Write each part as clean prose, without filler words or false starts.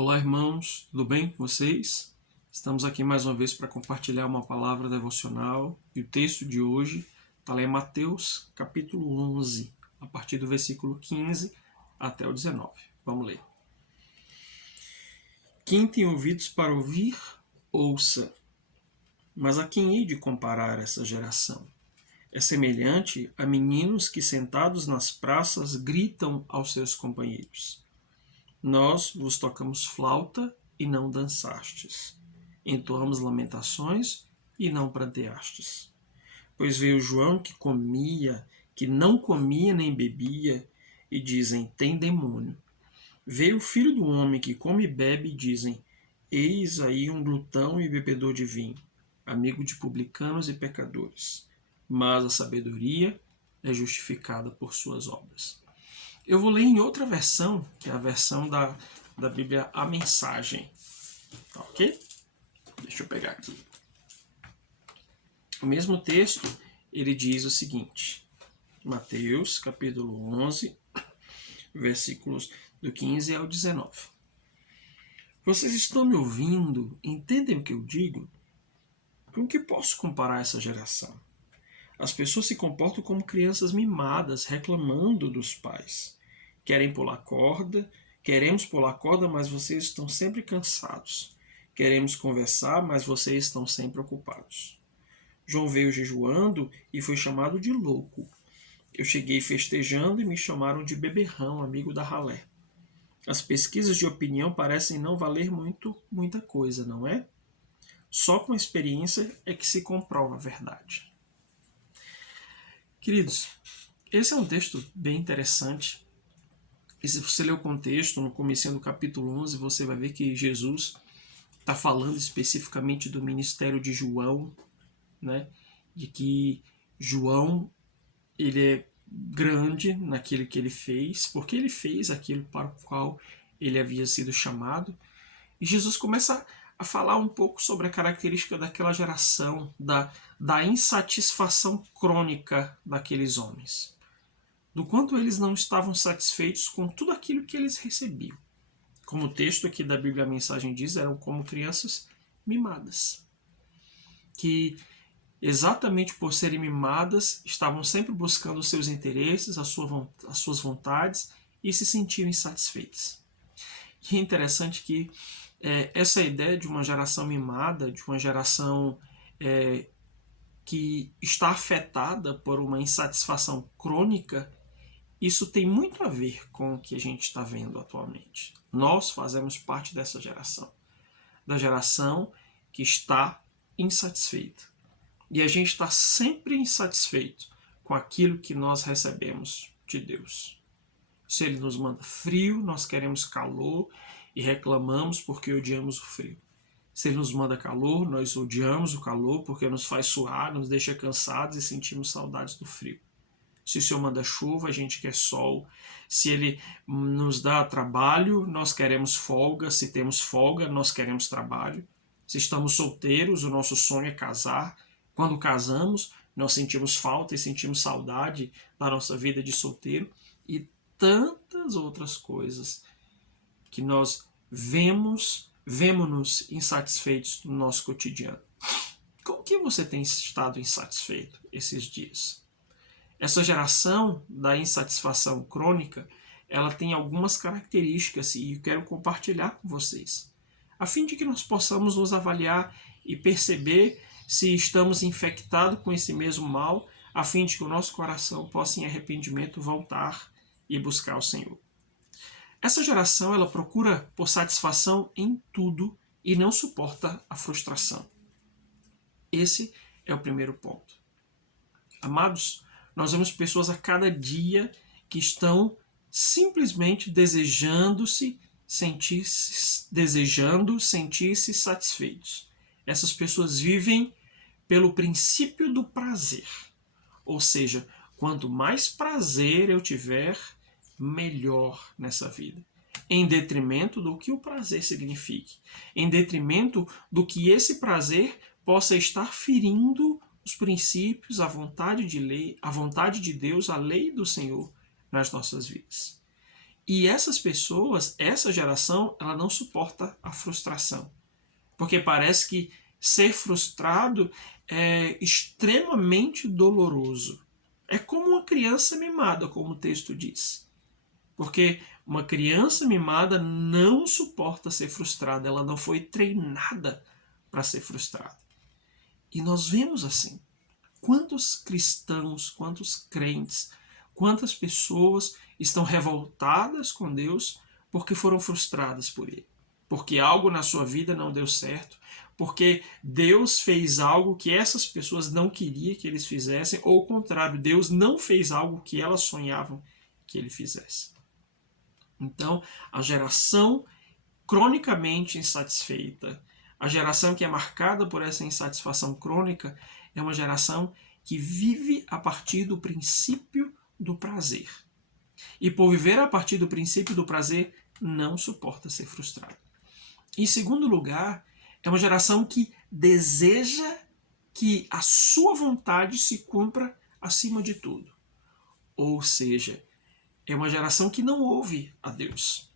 Olá, irmãos, tudo bem com vocês? Estamos aqui mais uma vez para compartilhar uma palavra devocional e o texto de hoje está lá em Mateus, capítulo 11, a partir do versículo 15 até o 19. Vamos ler. Quem tem ouvidos para ouvir, ouça. Mas a quem hei de comparar essa geração? É semelhante a meninos que sentados nas praças gritam aos seus companheiros: Nós vos tocamos flauta e não dançastes. Entoamos lamentações e não pranteastes. Pois veio João que não comia nem bebia, e dizem, tem demônio. Veio o filho do homem que come e bebe, e dizem, eis aí um glutão e bebedor de vinho, amigo de publicanos e pecadores. Mas a sabedoria é justificada por suas obras. Eu vou ler em outra versão, que é a versão da Bíblia A Mensagem. Ok? Deixa eu pegar aqui. O mesmo texto, ele diz o seguinte. Mateus, capítulo 11, versículos do 15 ao 19. Vocês estão me ouvindo? Entendem o que eu digo? Com que posso comparar essa geração? As pessoas se comportam como crianças mimadas, reclamando dos pais. Queremos pular corda, mas vocês estão sempre cansados. Queremos conversar, mas vocês estão sempre ocupados. João veio jejuando e foi chamado de louco. Eu cheguei festejando e me chamaram de beberrão, amigo da ralé. As pesquisas de opinião parecem não valer muita coisa, não é? Só com a experiência é que se comprova a verdade. Queridos, esse é um texto bem interessante. E se você ler o contexto, no começo do capítulo 11, você vai ver que Jesus está falando especificamente do ministério de João, né? De que João ele é grande naquilo que ele fez, porque ele fez aquilo para o qual ele havia sido chamado. E Jesus começa a falar um pouco sobre a característica daquela geração, da insatisfação crônica daqueles homens. Do quanto eles não estavam satisfeitos com tudo aquilo que eles recebiam. Como o texto aqui da Bíblia a Mensagem diz, eram como crianças mimadas. Que, exatamente por serem mimadas, estavam sempre buscando os seus interesses, as suas vontades e se sentiam insatisfeitas. E é interessante que essa ideia de uma geração mimada, de uma geração que está afetada por uma insatisfação crônica, isso tem muito a ver com o que a gente está vendo atualmente. Nós fazemos parte dessa geração. Da geração que está insatisfeita. E a gente está sempre insatisfeito com aquilo que nós recebemos de Deus. Se Ele nos manda frio, nós queremos calor e reclamamos porque odiamos o frio. Se Ele nos manda calor, nós odiamos o calor porque nos faz suar, nos deixa cansados e sentimos saudades do frio. Se o Senhor manda chuva, a gente quer sol. Se Ele nos dá trabalho, nós queremos folga. Se temos folga, nós queremos trabalho. Se estamos solteiros, o nosso sonho é casar. Quando casamos, nós sentimos falta e sentimos saudade da nossa vida de solteiro. E tantas outras coisas que nós vemos-nos insatisfeitos no nosso cotidiano. Com que você tem estado insatisfeito esses dias? Essa geração da insatisfação crônica, ela tem algumas características e eu quero compartilhar com vocês, a fim de que nós possamos nos avaliar e perceber se estamos infectados com esse mesmo mal, a fim de que o nosso coração possa em arrependimento voltar e buscar o Senhor. Essa geração, ela procura por satisfação em tudo e não suporta a frustração. Esse é o primeiro ponto. Amados, nós vemos pessoas a cada dia que estão simplesmente desejando sentir-se satisfeitos. Essas pessoas vivem pelo princípio do prazer. Ou seja, quanto mais prazer eu tiver, melhor nessa vida. Em detrimento do que o prazer signifique. Em detrimento do que esse prazer possa estar ferindo os princípios, a vontade de Deus, a lei do Senhor nas nossas vidas. E essas pessoas, essa geração, ela não suporta a frustração. Porque parece que ser frustrado é extremamente doloroso. É como uma criança mimada, como o texto diz. Porque uma criança mimada não suporta ser frustrada, ela não foi treinada para ser frustrada. E nós vemos assim, quantos cristãos, quantos crentes, quantas pessoas estão revoltadas com Deus porque foram frustradas por Ele. Porque algo na sua vida não deu certo, porque Deus fez algo que essas pessoas não queriam que eles fizessem, ou ao contrário, Deus não fez algo que elas sonhavam que Ele fizesse. Então, a geração cronicamente insatisfeita, a geração que é marcada por essa insatisfação crônica, é uma geração que vive a partir do princípio do prazer. E por viver a partir do princípio do prazer, não suporta ser frustrado. Em segundo lugar, é uma geração que deseja que a sua vontade se cumpra acima de tudo. Ou seja, é uma geração que não ouve a Deus.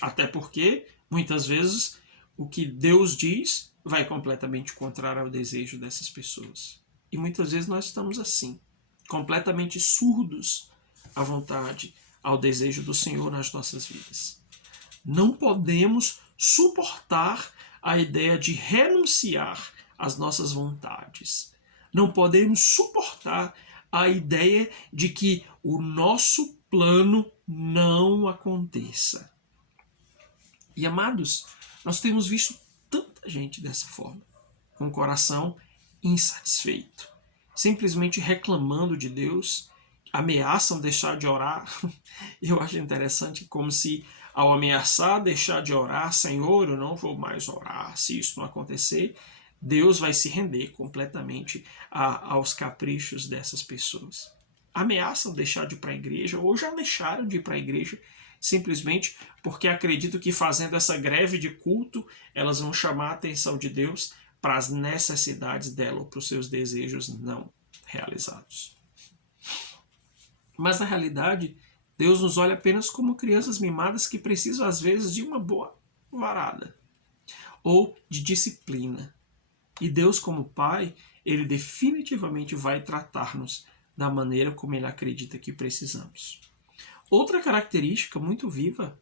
Até porque, muitas vezes, o que Deus diz vai completamente contrário ao desejo dessas pessoas. E muitas vezes nós estamos assim, completamente surdos à vontade, ao desejo do Senhor nas nossas vidas. Não podemos suportar a ideia de renunciar às nossas vontades. Não podemos suportar a ideia de que o nosso plano não aconteça. E amados, nós temos visto tanta gente dessa forma, com o coração insatisfeito, simplesmente reclamando de Deus, ameaçam deixar de orar. Eu acho interessante como se ao ameaçar deixar de orar, Senhor, eu não vou mais orar, se isso não acontecer, Deus vai se render completamente aos caprichos dessas pessoas. Ameaçam deixar de ir para a igreja, ou já deixaram de ir para a igreja, simplesmente porque acreditam que fazendo essa greve de culto, elas vão chamar a atenção de Deus para as necessidades dela ou para os seus desejos não realizados. Mas na realidade, Deus nos olha apenas como crianças mimadas que precisam às vezes de uma boa varada ou de disciplina. E Deus, como Pai, Ele definitivamente vai tratar-nos da maneira como Ele acredita que precisamos. Outra característica muito viva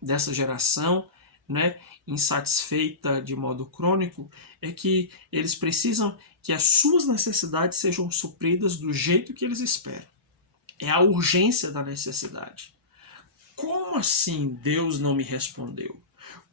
dessa geração, né, insatisfeita de modo crônico, é que eles precisam que as suas necessidades sejam supridas do jeito que eles esperam. É a urgência da necessidade. Como assim Deus não me respondeu?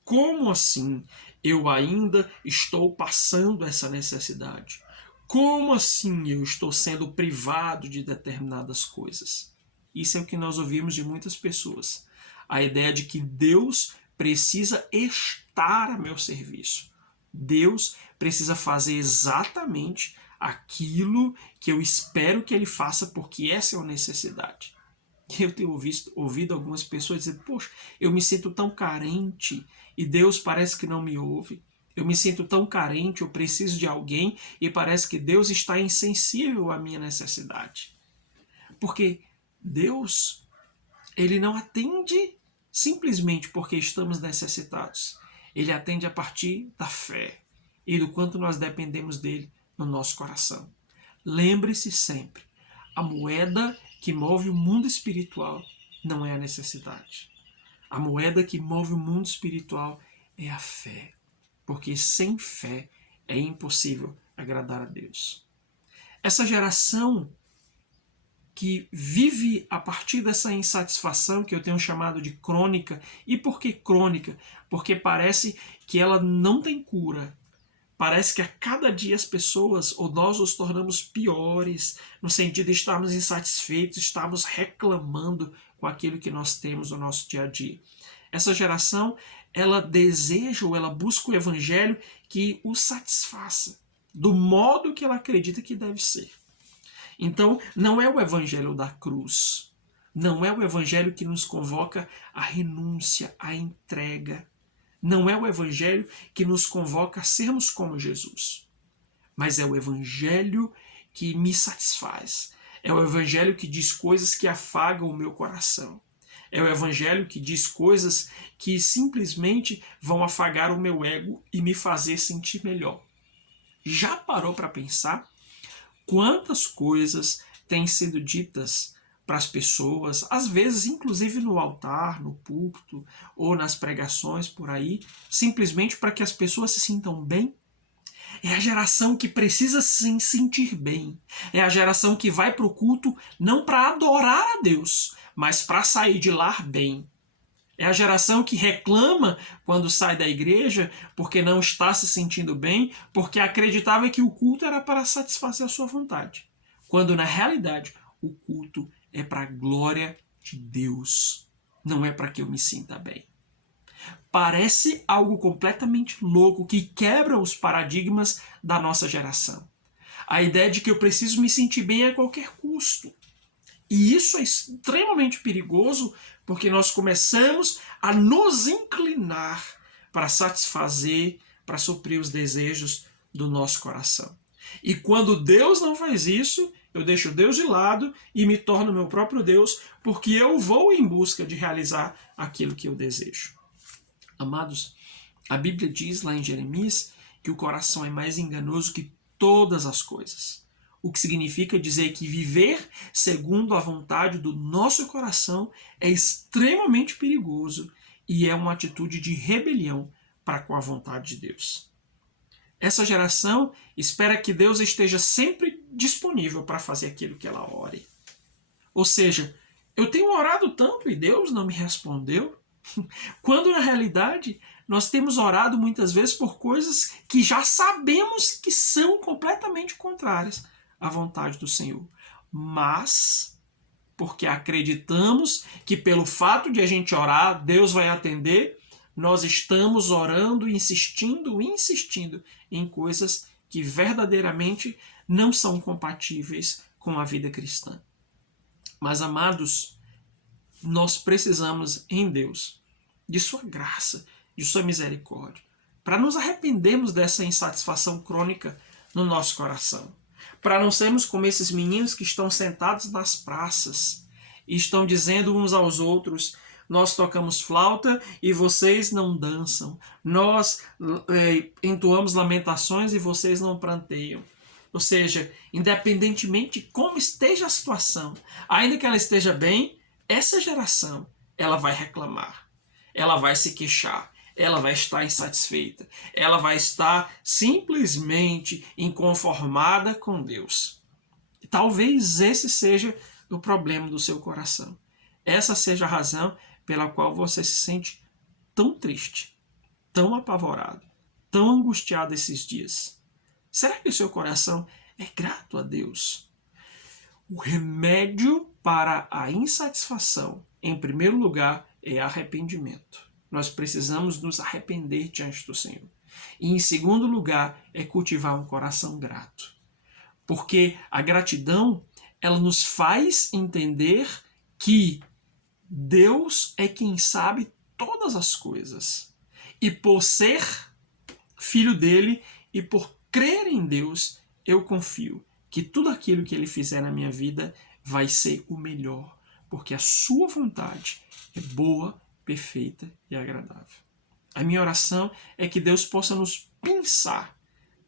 Como assim eu ainda estou passando essa necessidade? Como assim eu estou sendo privado de determinadas coisas? Isso é o que nós ouvimos de muitas pessoas. A ideia de que Deus precisa estar a meu serviço. Deus precisa fazer exatamente aquilo que eu espero que Ele faça, porque essa é a necessidade. Eu tenho ouvido algumas pessoas dizer, poxa, eu me sinto tão carente e Deus parece que não me ouve. Eu me sinto tão carente, eu preciso de alguém e parece que Deus está insensível à minha necessidade. Porque Deus, Ele não atende simplesmente porque estamos necessitados. Ele atende a partir da fé e do quanto nós dependemos dele no nosso coração. Lembre-se sempre, a moeda que move o mundo espiritual não é a necessidade. A moeda que move o mundo espiritual é a fé. Porque sem fé é impossível agradar a Deus. Essa geração que vive a partir dessa insatisfação que eu tenho chamado de crônica. E por que crônica? Porque parece que ela não tem cura. Parece que a cada dia as pessoas, ou nós nos tornamos piores, no sentido de estarmos insatisfeitos, estarmos reclamando com aquilo que nós temos no nosso dia a dia. Essa geração, ela deseja ou ela busca o evangelho que o satisfaça, do modo que ela acredita que deve ser. Então, não é o evangelho da cruz, não é o evangelho que nos convoca à renúncia, à entrega. Não é o evangelho que nos convoca a sermos como Jesus, mas é o evangelho que me satisfaz. É o evangelho que diz coisas que afagam o meu coração. É o evangelho que diz coisas que simplesmente vão afagar o meu ego e me fazer sentir melhor. Já parou para pensar quantas coisas têm sido ditas para as pessoas, às vezes inclusive no altar, no púlpito ou nas pregações por aí, simplesmente para que as pessoas se sintam bem? É a geração que precisa se sentir bem. É a geração que vai para o culto não para adorar a Deus, mas para sair de lá bem. É a geração que reclama quando sai da igreja porque não está se sentindo bem, porque acreditava que o culto era para satisfazer a sua vontade. Quando na realidade o culto é para a glória de Deus, não é para que eu me sinta bem. Parece algo completamente louco que quebra os paradigmas da nossa geração. A ideia de que eu preciso me sentir bem a qualquer custo. E isso é extremamente perigoso porque nós começamos a nos inclinar para satisfazer, para suprir os desejos do nosso coração. E quando Deus não faz isso, eu deixo Deus de lado e me torno meu próprio Deus, porque eu vou em busca de realizar aquilo que eu desejo. Amados, a Bíblia diz lá em Jeremias que o coração é mais enganoso que todas as coisas. O que significa dizer que viver segundo a vontade do nosso coração é extremamente perigoso e é uma atitude de rebelião para com a vontade de Deus. Essa geração espera que Deus esteja sempre disponível para fazer aquilo que ela ore. Ou seja, eu tenho orado tanto e Deus não me respondeu. Quando na realidade nós temos orado muitas vezes por coisas que já sabemos que são completamente contrárias à vontade do Senhor. Mas, porque acreditamos que pelo fato de a gente orar, Deus vai atender, nós estamos orando, insistindo em coisas que verdadeiramente não são compatíveis com a vida cristã. Mas, amados, nós precisamos em Deus de sua graça, de sua misericórdia, para nos arrependermos dessa insatisfação crônica no nosso coração, para não sermos como esses meninos que estão sentados nas praças e estão dizendo uns aos outros: nós tocamos flauta e vocês não dançam, nós entoamos lamentações e vocês não pranteiam. Ou seja, independentemente de como esteja a situação, ainda que ela esteja bem, essa geração ela vai reclamar, ela vai se queixar, ela vai estar insatisfeita, ela vai estar simplesmente inconformada com Deus. E talvez esse seja o problema do seu coração. Essa seja a razão pela qual você se sente tão triste, tão apavorado, tão angustiado esses dias. Será que o seu coração é grato a Deus? O remédio para a insatisfação, em primeiro lugar, é arrependimento. Nós precisamos nos arrepender diante do Senhor. E em segundo lugar, é cultivar um coração grato. Porque a gratidão, ela nos faz entender que Deus é quem sabe todas as coisas. E por ser filho dele e por crer em Deus, eu confio que tudo aquilo que ele fizer na minha vida vai ser o melhor, porque a sua vontade é boa, perfeita e agradável. A minha oração é que Deus possa nos pensar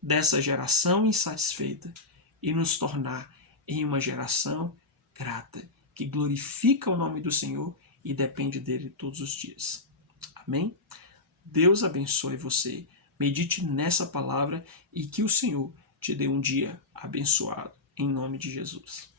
dessa geração insatisfeita e nos tornar em uma geração grata, que glorifica o nome do Senhor e depende dele todos os dias. Amém? Deus abençoe você. Medite nessa palavra e que o Senhor te dê um dia abençoado, em nome de Jesus.